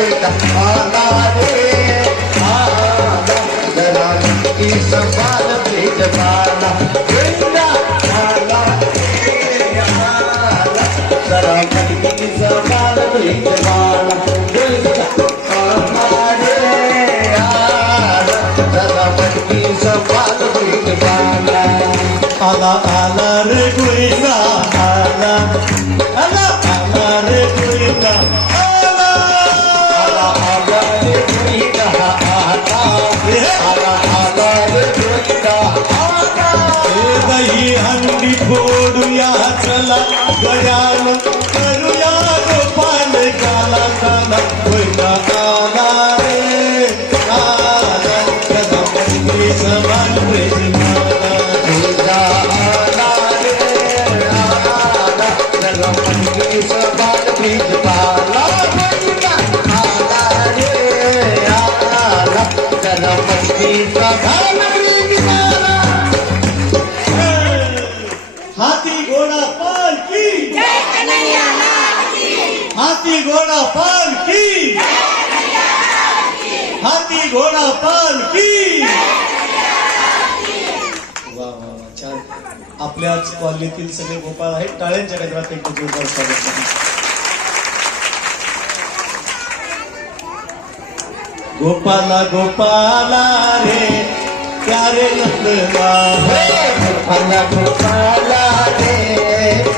आला रे आला जरा की संभाल ब्रिज बाला गोविंदा आला रे आला जरा की संभाल ब्रिज बाला गोविंदा आला रे आला जरा की संभाल ब्रिज बाला आला आला रे गोविंदा आला आला आला रे गोविंदा आला आला आला रे गोविंदा आला आला आला रे गोविंदा आला दही हंडी फोडूया चला गड्यान करूया गोपाल काला काला गोविंदा आला रे आला कदा पडली समान प्रेमाला गोविंदा आला रे आला कदा पडली समान प्रेमाला गोविंदा आला रे आला कदा पडली समान प्रेमाला हाथी घोड़ा पाल की जय कन्हैया लाल की हाथी घोड़ा पाल की जय कन्हैया लाल की हाथी घोड़ा पाल की वा वा वा छान. आपल्याच कॉलनीतील सगळे गोपाळ आहेत. टाळ्यांच्या गजरात एक जोरदार स्वागत करा. गोपाला गोपाला रे प्यारे नंदलाल गोपाला गोपाला रे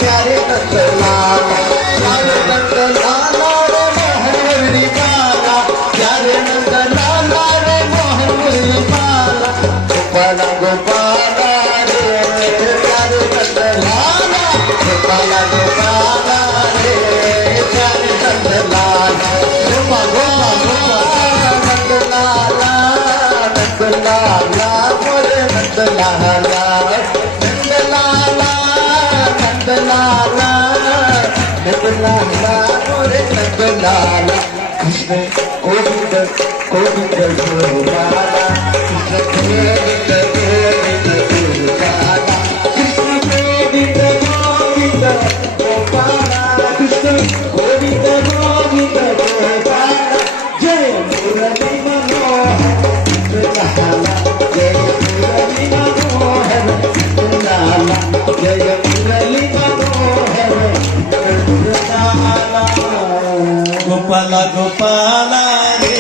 प्यारे नंदलाल लाल नंदलाल रे मोहन मुरली बाला प्यारे नंदलाल रे मोहन मुरली बाला गोपाला गोपाला रे प्यारे नंदलाल गोपाला गोपाला रे प्यारे नंदलाल गोपा गोपा गोपा नंदलाला नंदलाला मोरे नंदलाला नंदलाला नंदलाला नंदलाला मोरे नंदलाला कृष्ण गोविंद गोविंद गोपाला कृष्ण गोविंद गोविंद गोपाला कृष्ण गोविंद गोविंद गोपाला कृष्ण गोविंद गोविंद गोपाला जय मुरली मनोहर लाला जय मुरली मनोहर लाला जय मुरली मनोहर लाला गोपाला गोपाला रे